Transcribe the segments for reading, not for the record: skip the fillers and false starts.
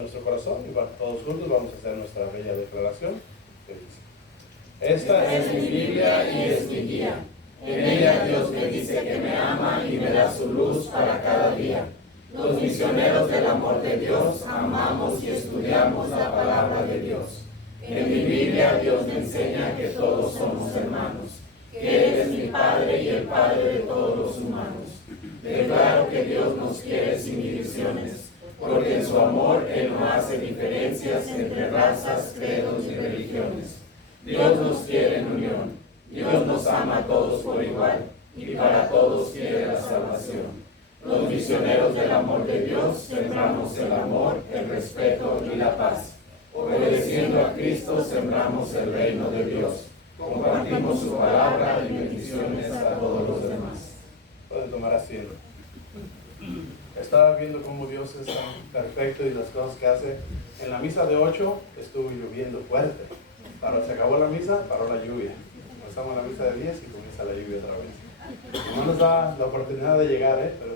nuestro corazón y todos juntos vamos a hacer nuestra bella declaración que dice: esta es mi Biblia y es mi guía. En ella Dios me dice que me ama y me da su luz para cada día. Los misioneros del amor de Dios amamos y estudiamos la palabra de Dios. En mi Biblia Dios me enseña que todos somos hermanos, que Él es mi Padre y el Padre de todos los humanos. Declaro que Dios nos quiere sin divisiones, porque en su amor Él no hace diferencias entre razas, credos y religiones. Dios nos quiere en unión. Dios nos ama a todos por igual y para todos quiere la salvación. Los misioneros del amor de Dios sembramos el amor, el respeto y la paz. Obedeciendo a Cristo sembramos el reino de Dios. Compartimos su palabra y bendiciones a todos los demás. Pueden tomar asiento. Estaba viendo cómo Dios es tan perfecto y las cosas que hace. En la misa de 8 estuvo lloviendo fuerte. Se acabó la misa, paró la lluvia. Estamos en la misa de 10 y comienza la lluvia otra vez. No nos da la oportunidad de llegar, pero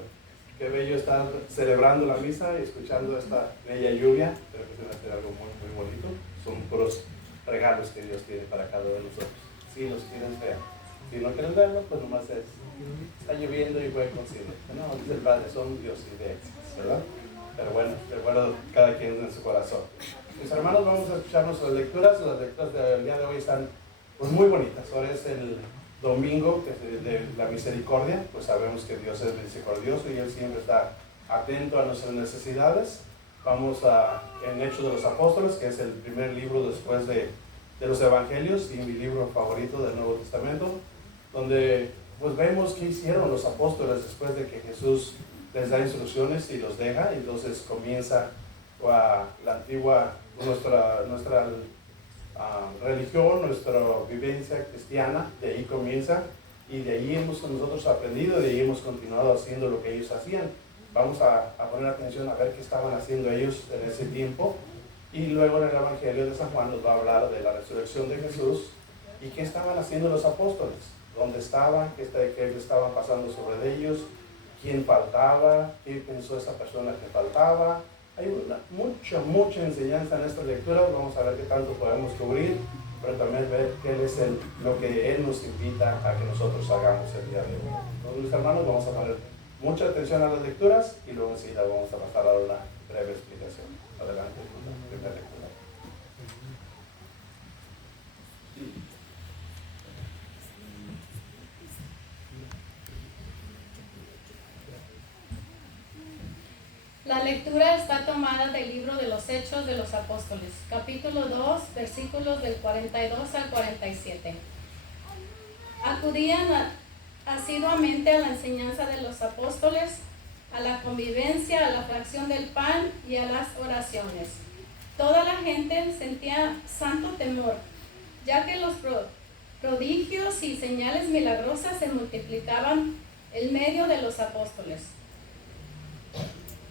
qué bello estar celebrando la misa y escuchando esta bella lluvia. Creo que se va a hacer algo muy, muy bonito. Son puros regalos que Dios tiene para cada uno de nosotros. Si los quieren ver. Si no quieren verlo, pues nomás está lloviendo y voy consigo. No, dice el Padre, son diosideces, ¿verdad? Pero bueno, recuerdo cada quien en su corazón. Mis hermanos, vamos a escuchar nuestras lecturas. Las lecturas del día de hoy están pues muy bonitas. Ahora es el domingo de la misericordia. Pues sabemos que Dios es misericordioso y Él siempre está atento a nuestras necesidades. Vamos en Hechos de los Apóstoles, que es el primer libro después de los Evangelios y mi libro favorito del Nuevo Testamento, donde pues vemos qué hicieron los apóstoles después de que Jesús les da instrucciones y los deja. Y entonces comienza la antigua, nuestra religión, nuestra vivencia cristiana. De ahí comienza y de ahí hemos nosotros aprendido, de ahí hemos continuado haciendo lo que ellos hacían. Vamos a poner atención a ver qué estaban haciendo ellos en ese tiempo. Y luego en el Evangelio de San Juan nos va a hablar de la resurrección de Jesús y qué estaban haciendo los apóstoles, dónde estaban, qué estaban pasando sobre ellos, quién faltaba, qué pensó esa persona que faltaba. Hay mucha enseñanza en esta lectura. Vamos a ver qué tanto podemos cubrir, pero también ver qué es lo que Él nos invita a que nosotros hagamos el día de hoy. Entonces, mis hermanos, vamos a poner mucha atención a las lecturas y luego enseguida vamos a pasar a una breve explicación. Adelante, la primera lectura. La lectura está tomada del libro de los Hechos de los Apóstoles, capítulo 2, versículos del 42 al 47. Acudían asiduamente a la enseñanza de los apóstoles, a la convivencia, a la fracción del pan y a las oraciones. Toda la gente sentía santo temor, ya que los prodigios y señales milagrosas se multiplicaban en medio de los apóstoles.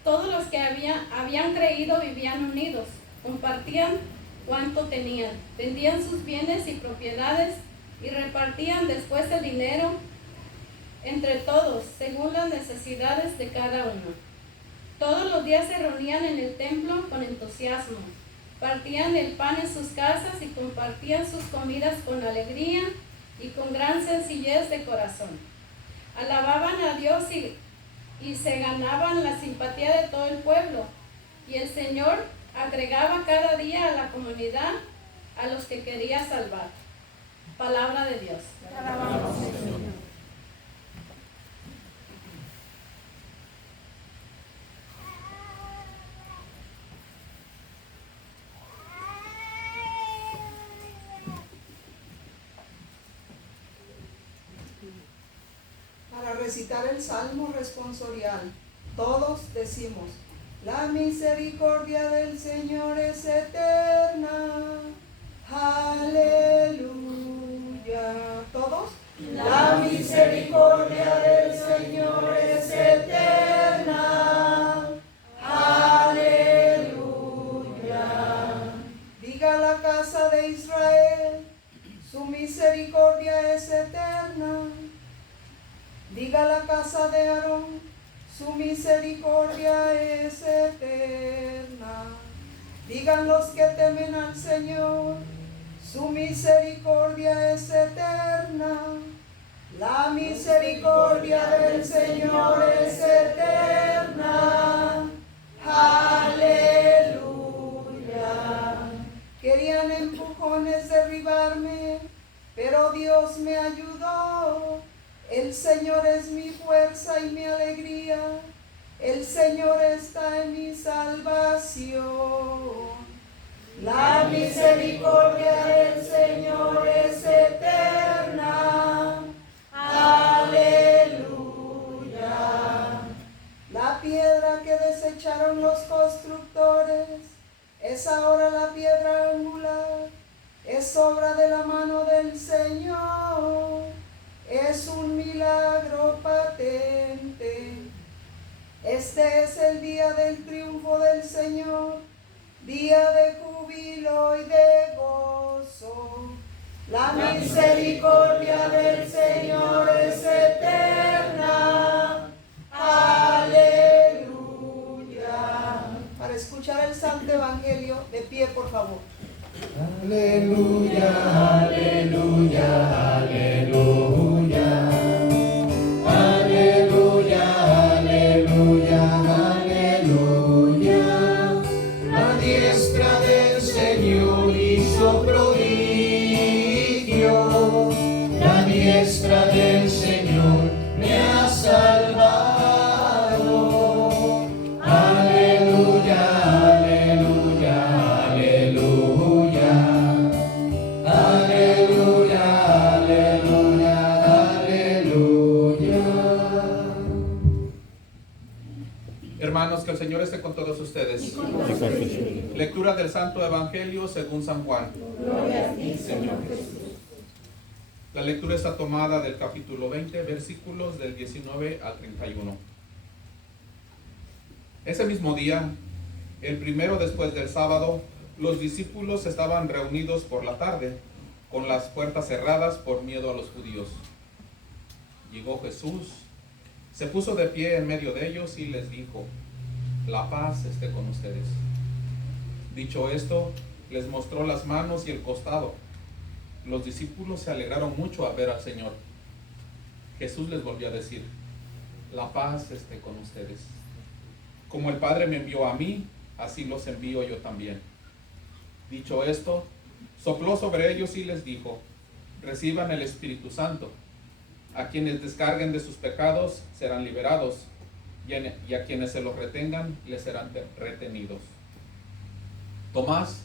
Todos los que habían creído vivían unidos, compartían cuanto tenían, vendían sus bienes y propiedades y repartían después el dinero entre todos, según las necesidades de cada uno. Todos los días se reunían en el templo con entusiasmo, partían el pan en sus casas y compartían sus comidas con alegría y con gran sencillez de corazón. Alababan a Dios y se ganaban la simpatía de todo el pueblo, y el Señor agregaba cada día a la comunidad a los que quería salvar. Palabra de Dios. Alabamos, Señor. Para recitar el Salmo responsorial, todos decimos: la misericordia del Señor es eterna. Aleluya. ¿Todos? La misericordia del Señor es eterna. Aleluya. Diga la casa de Israel: su misericordia es eterna. Diga la casa de Aarón: su misericordia es eterna. vivan los que temen al Señor. Su misericordia es eterna. La misericordia del Señor es eterna. Aleluya. Querían empujones derribarme, pero Dios me ayudó. El Señor es mi fuerza y mi alegría. El Señor está en mi salvación. La misericordia del Señor es eterna. Aleluya. La piedra que desecharon los constructores es ahora la piedra angular. Es obra de la mano del Señor. Es un milagro patente. Este es el día del triunfo del Señor, día de júbilo y de gozo. La misericordia del Señor es eterna. Aleluya. Para escuchar el Santo Evangelio, de pie, por favor. Aleluya, aleluya, aleluya. Aleluya, aleluya, aleluya. La diestra del Señor hizo prodigios. La diestra del Señor me ha salvado. Aleluya, aleluya, aleluya. Aleluya, aleluya, aleluya. Hermanos, que el Señor esté con todos ustedes. Lectura del Santo Evangelio según San Juan. Gloria a ti, Señor Jesús. La lectura está tomada del capítulo 20, versículos del 19 al 31. Ese mismo día, el primero después del sábado, los discípulos estaban reunidos por la tarde, con las puertas cerradas por miedo a los judíos. Llegó Jesús, se puso de pie en medio de ellos y les dijo: la paz esté con ustedes. Dicho esto, les mostró las manos y el costado. Los discípulos se alegraron mucho al ver al Señor. Jesús les volvió a decir: la paz esté con ustedes. Como el Padre me envió a mí, así los envío yo también. Dicho esto, sopló sobre ellos y les dijo: reciban el Espíritu Santo. A quienes descarguen de sus pecados serán liberados, y a quienes se los retengan les serán retenidos. Tomás,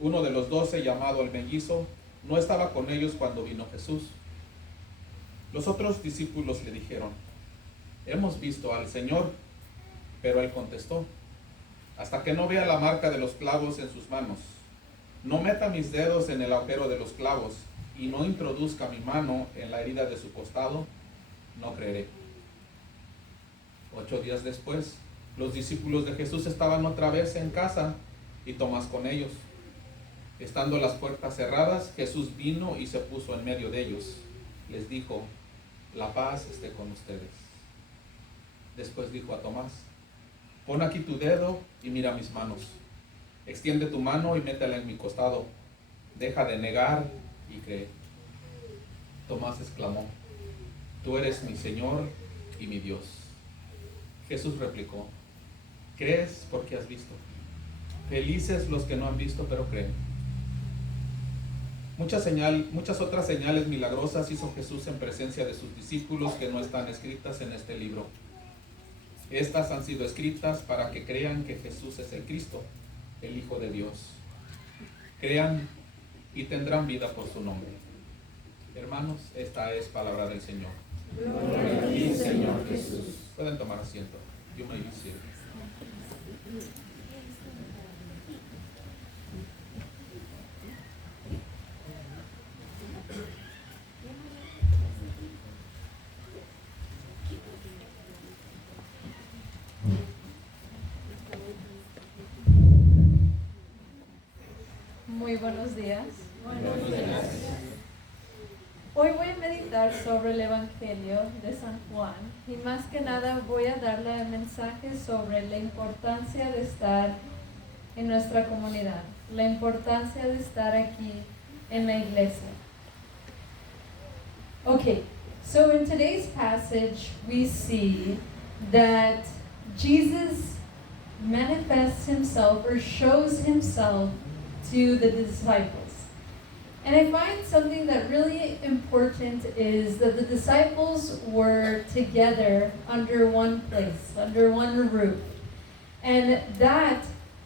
uno de los 12, llamado el mellizo, no estaba con ellos cuando vino Jesús. Los otros discípulos le dijeron: hemos visto al Señor. Pero él contestó: hasta que no vea la marca de los clavos en sus manos, no meta mis dedos en el agujero de los clavos y no introduzca mi mano en la herida de su costado, no creeré. 8 días después, los discípulos de Jesús estaban otra vez en casa y Tomás con ellos. Estando las puertas cerradas, Jesús vino y se puso en medio de ellos. Les dijo: la paz esté con ustedes. Después dijo a Tomás: pon aquí tu dedo y mira mis manos. Extiende tu mano y métela en mi costado. Deja de negar y cree. Tomás exclamó: tú eres mi Señor y mi Dios. Jesús replicó: crees porque has visto. Felices los que no han visto pero creen. Muchas otras señales milagrosas hizo Jesús en presencia de sus discípulos que no están escritas en este libro. Estas han sido escritas para que crean que Jesús es el Cristo, el Hijo de Dios. Crean y tendrán vida por su nombre. Hermanos, esta es palabra del Señor. Gloria a ti, Señor Jesús. Pueden tomar asiento. You may be seated. Muy buenos días. Hoy voy a meditar sobre el Evangelio de San Juan y más que nada voy a darle el mensaje sobre la importancia de estar en nuestra comunidad. la importancia de estar aquí en la iglesia. Okay, so in today's passage, we see that Jesus manifests himself or shows himself to the disciples. And I find something that really important is that the disciples were together under one place, under one roof. And that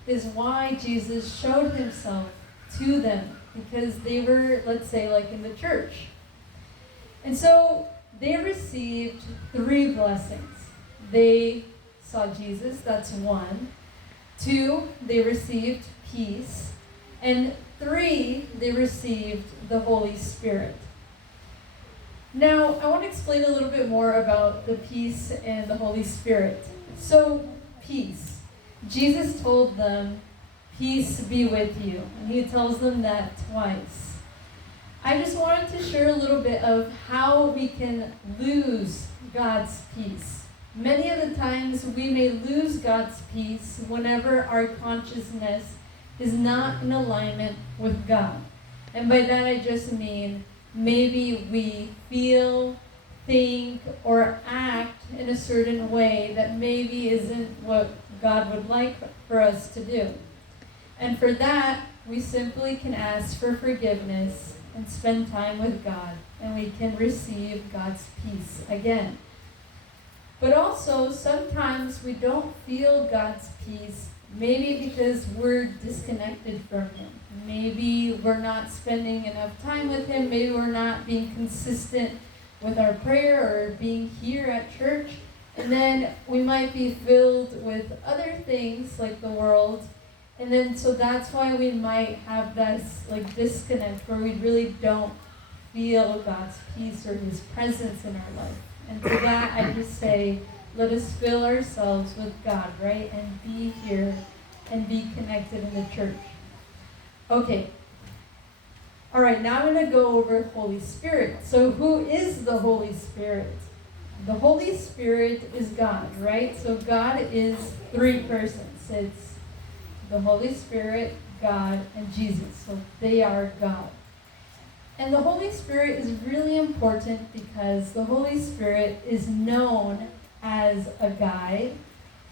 is why Jesus showed himself to them, because they were, let's say, like in the church. And so they received 3 blessings. They saw Jesus, that's 1. 2, they received peace. And 3, they received the Holy Spirit. Now, I want to explain a little bit more about the peace and the Holy Spirit. So, peace. Jesus told them, "Peace be with you." And he tells them that twice. I just wanted to share a little bit of how we can lose God's peace. Many of the times we may lose God's peace whenever our consciousness is not in alignment with God. And by that I just mean maybe we feel, think, or act in a certain way that maybe isn't what God would like for us to do. And for that, we simply can ask for forgiveness and spend time with God, and we can receive God's peace again. But also, sometimes we don't feel God's peace, maybe because we're disconnected from Him. Maybe we're not spending enough time with Him. Maybe we're not being consistent with our prayer or being here at church. And then we might be filled with other things like the world. And then so that's why we might have this like disconnect where we really don't feel God's peace or His presence in our life. And to that I just say, let us fill ourselves with God, right? And be here and be connected in the church. Okay. All right, now I'm going to go over Holy Spirit. So who is the Holy Spirit? The Holy Spirit is God, right? So God is 3 persons. It's the Holy Spirit, God, and Jesus. So they are God. And the Holy Spirit is really important because the Holy Spirit is known as a guide.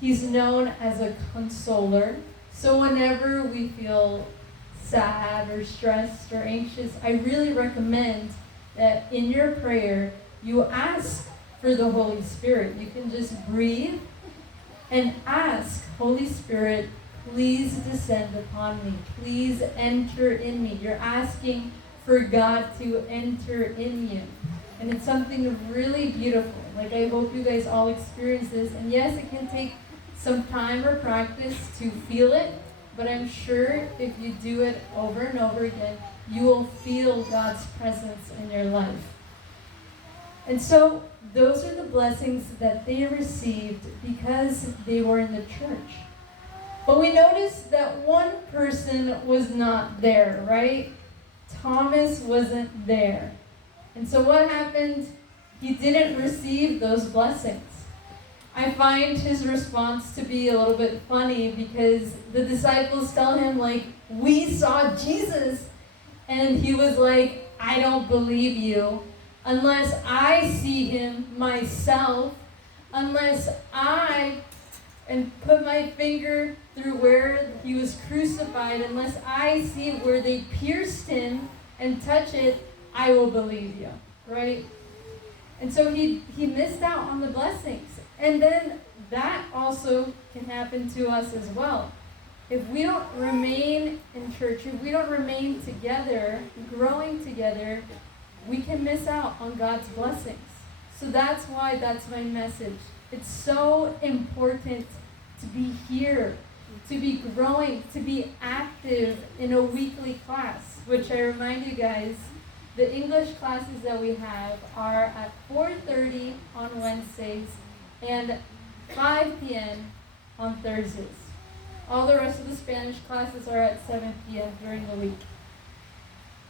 He's known as a consoler. So whenever we feel sad or stressed or anxious, I really recommend that in your prayer, you ask for the Holy Spirit. You can just breathe and ask, Holy Spirit, please descend upon me. Please enter in me. You're asking for God to enter in you. And it's something really beautiful. Like, I hope you guys all experience this. And yes, it can take some time or practice to feel it, but I'm sure if you do it over and over again, you will feel God's presence in your life. And so those are the blessings that they received because they were in the church. But we noticed that one person was not there, right? Thomas wasn't there. And so what happened? He didn't receive those blessings. I find his response to be a little bit funny because the disciples tell him, like, we saw Jesus. And he was like, I don't believe you unless I see him myself, unless I and put my finger through where he was crucified, unless I see where they pierced him and touch it, I will believe you, right? And so he missed out on the blessings. And then that also can happen to us as well. If we don't remain in church, if we don't remain together, growing together, we can miss out on God's blessings. So that's why that's my message. It's so important to be here, to be growing, to be active in a weekly class, which I remind you guys, the English classes that we have are at 4:30 on Wednesdays and 5 p.m. on Thursdays. All the rest of the Spanish classes are at 7 p.m. during the week.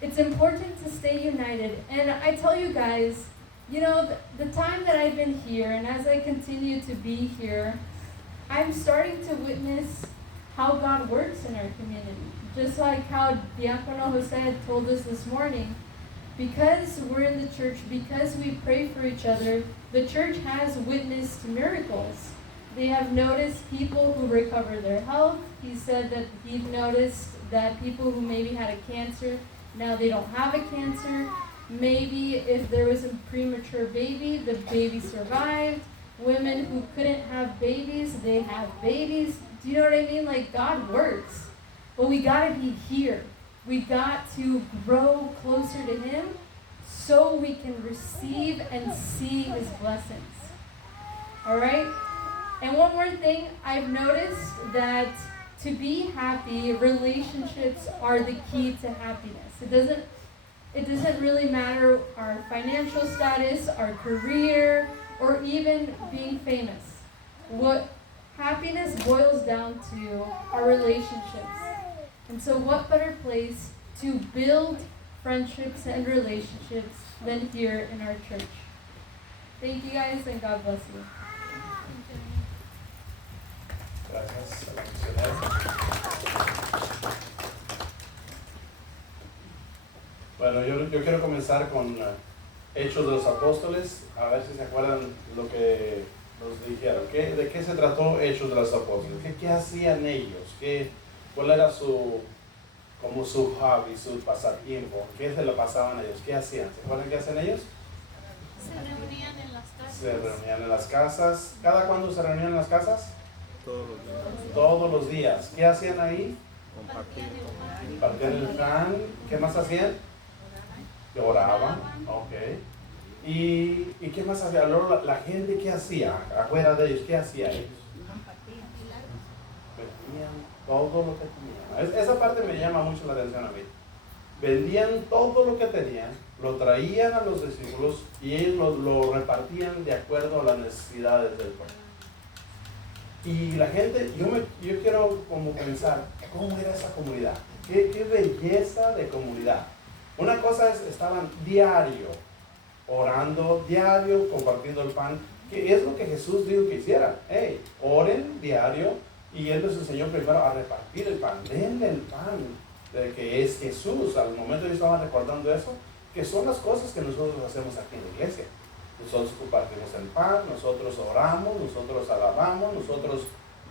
It's important to stay united. And I tell you guys, you know, the time that I've been here, and as I continue to be here, I'm starting to witness how God works in our community. Just like how Diacono Jose told us this morning, because we're in the church, because we pray for each other, the church has witnessed miracles. They have noticed people who recover their health. He said that he noticed that people who maybe had a cancer, now they don't have a cancer. Maybe if there was a premature baby, the baby survived. Women who couldn't have babies, they have babies. Do you know what I mean? Like, God works. But we got to be here. We got to grow closer to Him so we can receive and see His blessings. All right? And one more thing, I've noticed that to be happy, relationships are the key to happiness. It doesn't really matter our financial status, our career, or even being famous. What happiness boils down to are relationships. And so what better place to build friendships and relationships than here in our church? Thank you guys, and God bless you. Gracias a la misionera. Bueno, yo quiero comenzar con Hechos de los Apóstoles, a ver si se acuerdan lo que nos dijeron. ¿De qué se trató Hechos de los Apóstoles? ¿Qué hacían ellos? ¿Cuál era su hobby, su pasatiempo? ¿Qué se lo pasaban ellos? ¿Qué hacían? ¿Se acuerdan qué hacen ellos? Se reunían en las casas. Se reunían en las casas. ¿Cada cuándo se reunían en las casas? Todos los días. Todos los días. ¿Qué hacían ahí? Compartir. Partían el pan. ¿Qué más hacían? Oraban. Ok. ¿Y qué más hacía? Luego la gente, ¿qué hacía? Afuera de ellos, ¿qué hacía ellos? Vendían todo lo que tenían. Esa parte me llama mucho la atención a mí. Vendían todo lo que tenían, lo traían a los discípulos y ellos lo repartían de acuerdo a las necesidades del pueblo. Y la gente, yo quiero como pensar, ¿cómo era esa comunidad? ¿Qué belleza de comunidad? Una cosa es, estaban diario orando, diario compartiendo el pan, que es lo que Jesús dijo que hicieran. Hey, oren diario, y Él les enseñó primero a repartir el pan. Denle el pan, de que es Jesús. Al momento yo estaba recordando eso, que son las cosas que nosotros hacemos aquí en la iglesia. Nosotros compartimos el pan, nosotros oramos, nosotros alabamos, nosotros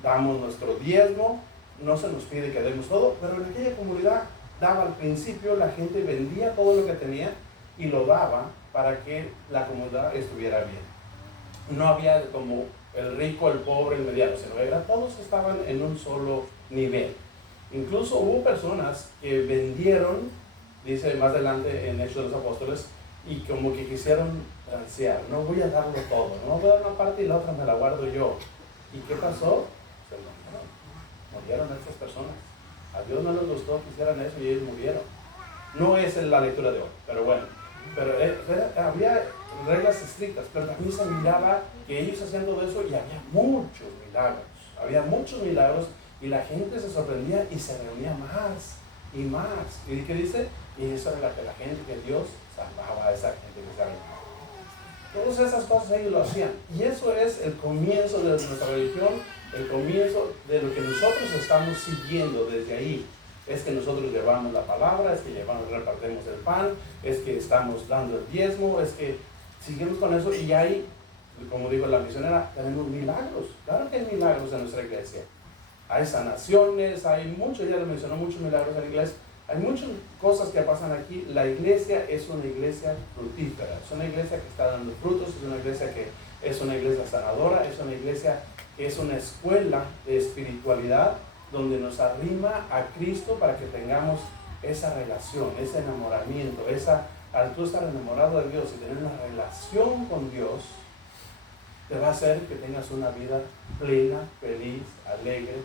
damos nuestro diezmo. No se nos pide que demos todo, pero en aquella comunidad daba al principio, la gente vendía todo lo que tenía y lo daba para que la comunidad estuviera bien. No había como el rico, el pobre, el mediano, sino todos estaban en un solo nivel. Incluso hubo personas que vendieron, dice más adelante en Hechos de los Apóstoles, y como que quisieron transear. No voy a darlo todo, no voy a dar una parte y la otra me la guardo yo. ¿Y qué pasó? Se murieron estas personas. A Dios no les gustó que hicieran eso y ellos murieron. No es en la lectura de hoy, pero bueno. Pero había reglas estrictas, pero también se miraba que ellos hacían todo eso y había muchos milagros. Había muchos milagros y la gente se sorprendía y se reunía más y más. ¿Y qué dice? Y eso era la gente, que Dios salvaba a esa gente que se reunía. Todas esas cosas ellos lo hacían. Y eso es el comienzo de nuestra religión, el comienzo de lo que nosotros estamos siguiendo desde ahí. Es que nosotros llevamos la palabra, es que repartimos el pan, es que estamos dando el diezmo, es que seguimos con eso y hay, como dijo la misionera, tenemos milagros. Claro que hay milagros en nuestra iglesia. Hay sanaciones, hay muchos, ella le mencionó muchos milagros en la iglesia. Hay muchas cosas que pasan aquí. La iglesia es una iglesia fructífera, es una iglesia que está dando frutos, es una iglesia que es una iglesia sanadora, es una iglesia que es una escuela de espiritualidad donde nos arrima a Cristo para que tengamos esa relación, ese enamoramiento, al tú estar enamorado de Dios y tener una relación con Dios, te va a hacer que tengas una vida plena, feliz, alegre,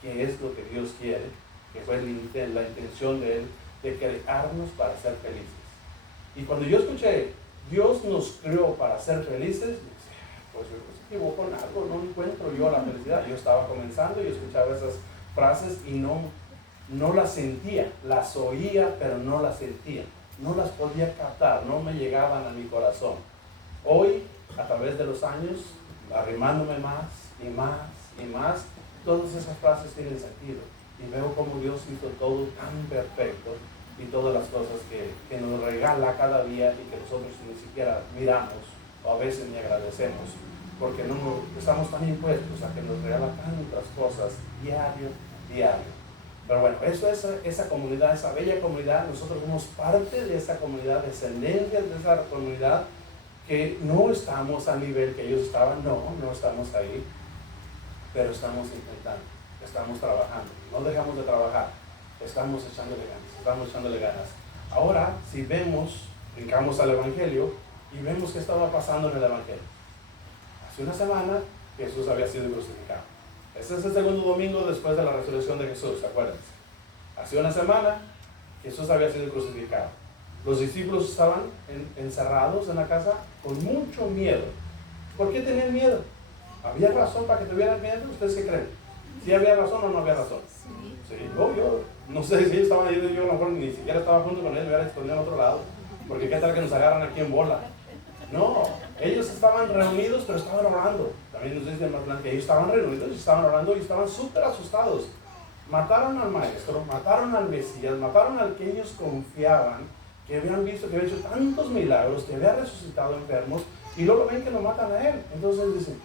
que es lo que Dios quiere, que fue la intención de Él, de crearnos para ser felices. Y cuando yo escuché, Dios nos creó para ser felices, pues yo me equivoco en algo, no encuentro yo la felicidad. Yo estaba comenzando y escuchaba esas frases y no las sentía, las oía, pero no las sentía, no las podía captar, no me llegaban a mi corazón. Hoy, a través de los años, arrimándome más y más y más, todas esas frases tienen sentido. Y veo cómo Dios hizo todo tan perfecto y todas las cosas que nos regala cada día y que nosotros ni siquiera miramos o a veces ni agradecemos, porque no estamos tan impuestos a que nos regala tantas cosas diario. Pero bueno, eso es esa comunidad, esa bella comunidad. Nosotros somos parte de esa comunidad, descendientes de esa comunidad, que no estamos al nivel que ellos estaban, no estamos ahí, pero estamos intentando, estamos trabajando, no dejamos de trabajar, estamos echándole ganas. Ahora, si vemos, brincamos al Evangelio y vemos qué estaba pasando en el Evangelio. Hace una semana Jesús había sido crucificado. Este es el segundo domingo después de la resurrección de Jesús, acuérdense. Hace una semana Jesús había sido crucificado. Los discípulos estaban encerrados en la casa con mucho miedo. ¿Por qué tenían miedo? ¿Había razón para que tuvieran miedo? ¿Ustedes qué creen? ¿Sí había razón o no había razón? Sí. Yo no sé si ellos estaban ahí, yo a lo mejor ni siquiera estaba junto con él, me hubiera escondido en otro lado. Porque qué tal que nos agarran aquí en bola. No, ellos estaban reunidos, pero estaban orando. También nos dice más blanco que ellos estaban reunidos y estaban orando y estaban súper asustados. Mataron al maestro, mataron al Mesías, mataron al que ellos confiaban, que habían visto que había hecho tantos milagros, que había resucitado enfermos, y luego ven que lo matan a él. Entonces dicen,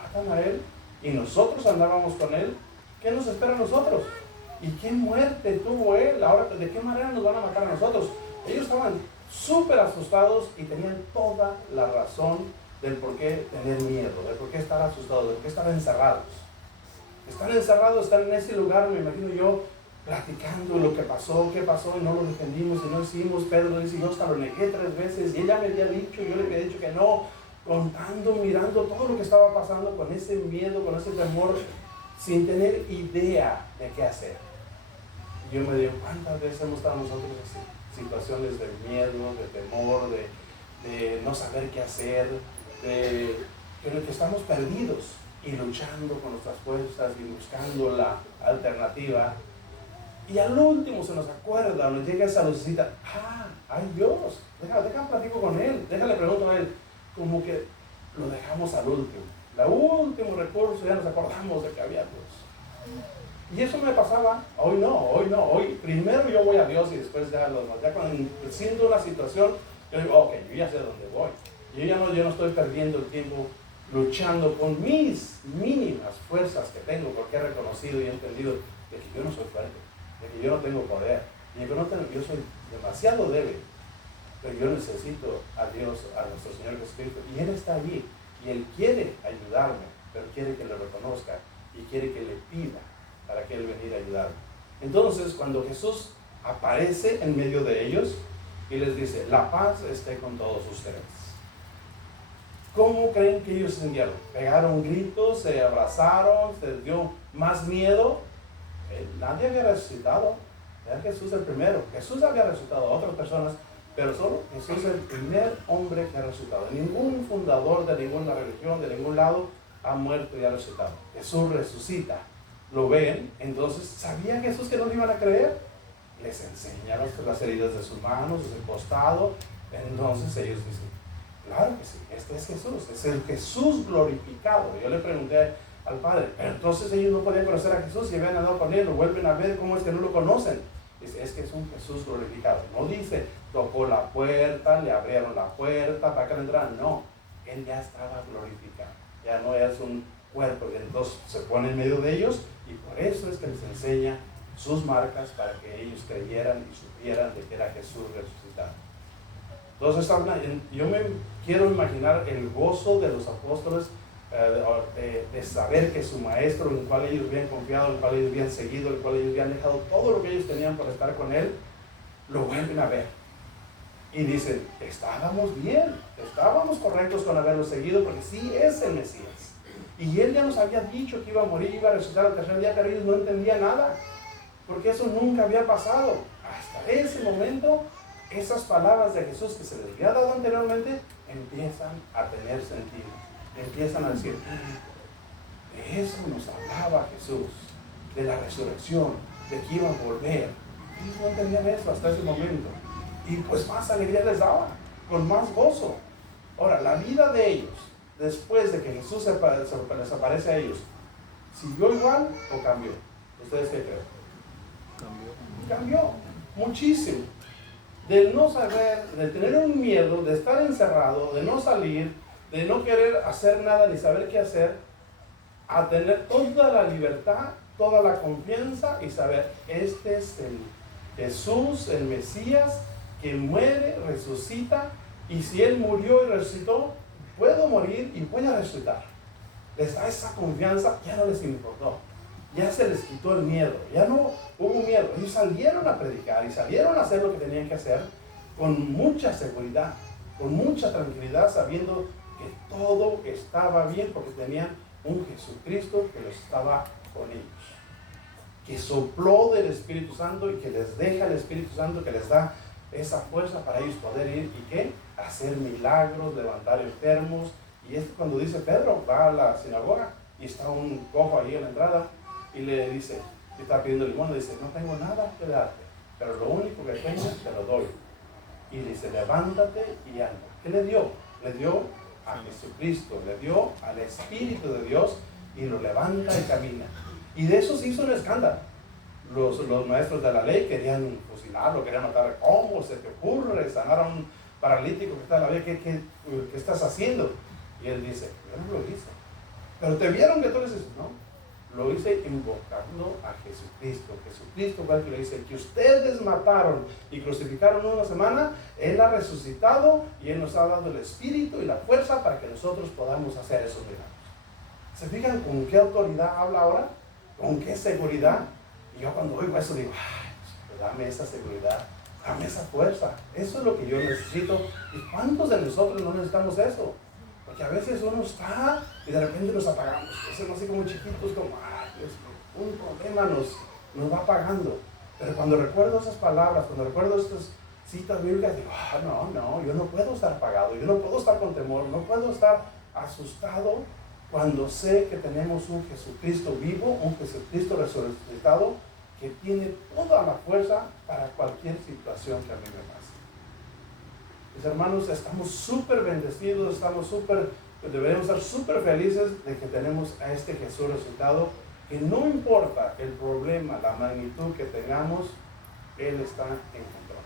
matan a él y nosotros andábamos con él, ¿qué nos espera a nosotros? ¿Y qué muerte tuvo él? Ahora, ¿de qué manera nos van a matar a nosotros? Ellos estaban súper asustados y tenían toda la razón del por qué tener miedo, del por qué estar asustados, del por qué estar encerrados. Están encerrados, están en ese lugar, me imagino yo, platicando lo que pasó, qué pasó, y no lo defendimos, y no hicimos. Pedro dice, yo hasta lo negué 3 veces, y ella me había dicho, yo le había dicho que no, contando, mirando todo lo que estaba pasando, con ese miedo, con ese temor, sin tener idea de qué hacer. Yo me digo, ¿cuántas veces hemos estado nosotros así? Situaciones de miedo, de temor, de no saber qué hacer, en el que estamos perdidos y luchando con nuestras fuerzas y buscando la alternativa. Y al último se nos acuerda, nos llega esa lucecita, ay Dios, déjame platico con él, déjale pregunto a él, como que lo dejamos al último. El último recurso, ya nos acordamos de que había Dios. Y eso me pasaba, hoy no, primero yo voy a Dios y después ya cuando siento una situación, yo digo, ok, yo ya sé dónde voy. Yo no estoy perdiendo el tiempo luchando con mis mínimas fuerzas que tengo, porque he reconocido y he entendido de que yo no soy fuerte, de que yo no tengo poder, y que yo soy demasiado débil, pero yo necesito a Dios, a nuestro Señor Jesucristo, y Él está allí, y Él quiere ayudarme, pero quiere que le reconozca, y quiere que le pida para que Él venga a ayudarme. Entonces, cuando Jesús aparece en medio de ellos, y les dice, la paz esté con todos ustedes. ¿Cómo creen que ellos se sintieron? ¿Pegaron gritos? ¿Se abrazaron? ¿Se dio más miedo? Nadie había resucitado. Era Jesús el primero. Jesús había resucitado a otras personas, pero solo Jesús es el primer hombre que ha resucitado. Ningún fundador de ninguna religión, de ningún lado, ha muerto y ha resucitado. Jesús resucita. Lo ven, entonces, ¿sabía Jesús que no le iban a creer? Les enseña las heridas de sus manos, de su costado. Entonces ellos dicen, claro que sí, este es Jesús, es el Jesús glorificado. Yo le pregunté al Padre, pero entonces ellos no podían conocer a Jesús y habían andado con él, lo vuelven a ver, ¿cómo es que no lo conocen? Dice, es que es un Jesús glorificado. No dice, tocó la puerta, le abrieron la puerta para que entraran. No, él ya estaba glorificado, ya no es un cuerpo, y entonces se pone en medio de ellos, y por eso es que les enseña sus marcas para que ellos creyeran y supieran de que era Jesús resucitado. Entonces yo me quiero imaginar el gozo de los apóstoles de saber que su maestro, en el cual ellos habían confiado, en el cual ellos habían seguido, en el cual ellos habían dejado todo lo que ellos tenían para estar con él, lo vuelven a ver y dicen, estábamos bien, estábamos correctos con haberlo seguido, porque sí es el Mesías. Y él ya nos había dicho que iba a morir, iba a resucitar al tercer día, pero ellos no entendían nada, porque eso nunca había pasado. Hasta ese momento, esas palabras de Jesús que se les había dado anteriormente, empiezan a tener sentido. Empiezan a decir, de eso nos hablaba Jesús, de la resurrección, de que iba a volver. Ellos no entendían eso hasta ese momento. Y pues más alegría les daba, con más gozo. Ahora, la vida de ellos, después de que Jesús les aparece a ellos, ¿Siguió igual o cambió? ¿Ustedes qué creen? Cambió muchísimo. Del no saber, de tener un miedo, de estar encerrado, de no salir, de no querer hacer nada ni saber qué hacer, a tener toda la libertad, toda la confianza y saber, este es el Jesús, el Mesías, que muere, resucita, y si Él murió y resucitó, puedo morir y voy a resucitar. Les da esa confianza, ya no les importó, ya se les quitó el miedo, ya no hubo miedo. Ellos salieron a predicar y salieron a hacer lo que tenían que hacer con mucha seguridad, con mucha tranquilidad, sabiendo que todo estaba bien porque tenían un Jesucristo que los estaba con ellos, que sopló del Espíritu Santo y que les deja el Espíritu Santo, que les da esa fuerza para ellos poder ir y ¿qué? Hacer milagros, levantar enfermos. Y es cuando dice Pedro, va a la sinagoga y está un cojo ahí en la entrada y le dice, que está pidiendo limón, le dice, no tengo nada que darte, pero lo único que tengo te lo doy. Y le dice, levántate y anda. ¿Qué le dio? Le dio a Jesucristo, le dio al Espíritu de Dios y lo levanta y camina. Y de eso se hizo un escándalo. Los maestros de la ley querían fusilarlo, querían matar. ¿Cómo se te ocurre sanar a un paralítico que está en la vía? ¿Qué estás haciendo? Y él dice, yo no lo hice. Pero te vieron que tú lo hiciste. No, lo hice invocando a Jesucristo. Jesucristo fue el que lo dice, que ustedes mataron y crucificaron una semana, Él ha resucitado y Él nos ha dado el Espíritu y la fuerza para que nosotros podamos hacer esos milagros. ¿Se fijan con qué autoridad habla ahora? ¿Con qué seguridad? Y yo cuando oigo eso digo, ay, pues dame esa seguridad, dame esa fuerza. Eso es lo que yo necesito. ¿Y cuántos de nosotros no necesitamos eso? Porque a veces uno está y de repente nos apagamos. Hacemos así como chiquitos, como, ay, Dios mío, un problema nos va apagando. Pero cuando recuerdo esas palabras, cuando recuerdo estas citas bíblicas, digo, no, yo no puedo estar apagado, yo no puedo estar con temor, no puedo estar asustado cuando sé que tenemos un Jesucristo vivo, un Jesucristo resucitado, que tiene toda la fuerza para cualquier situación que a mí me pase. Mis hermanos, estamos súper bendecidos, deberíamos estar súper felices de que tenemos a este Jesús resucitado, que no importa el problema, la magnitud que tengamos, Él está en control.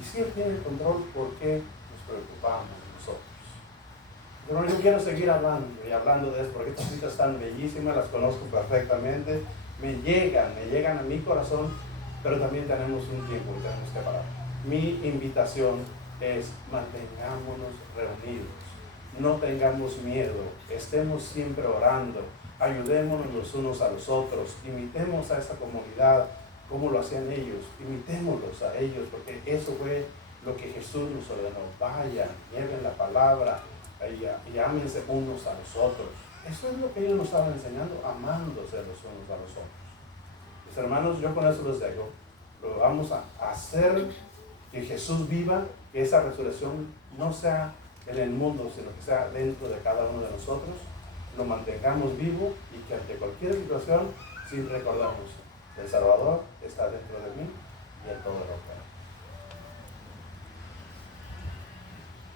Y si Él tiene el control, ¿por qué nos preocupamos nosotros? Pero yo quiero seguir hablando de esto, porque estas citas están bellísimas, las conozco perfectamente, me llegan a mi corazón, pero también tenemos un tiempo y tenemos que parar. Mi invitación es, mantengámonos reunidos, no tengamos miedo, estemos siempre orando, ayudémonos los unos a los otros, imitemos a esa comunidad, como lo hacían ellos, imitémoslos a ellos, porque eso fue lo que Jesús nos ordenó. Vayan, lleven la palabra, y ámense unos a los otros. Eso es lo que ellos nos estaban enseñando, amándose los unos a los otros. Mis hermanos, yo con eso les digo, lo vamos a hacer que Jesús viva, que esa resurrección no sea en el mundo, sino que sea dentro de cada uno de nosotros, lo mantengamos vivo y que ante cualquier situación, sí recordamos, el Salvador está dentro de mí y Él todo lo puede.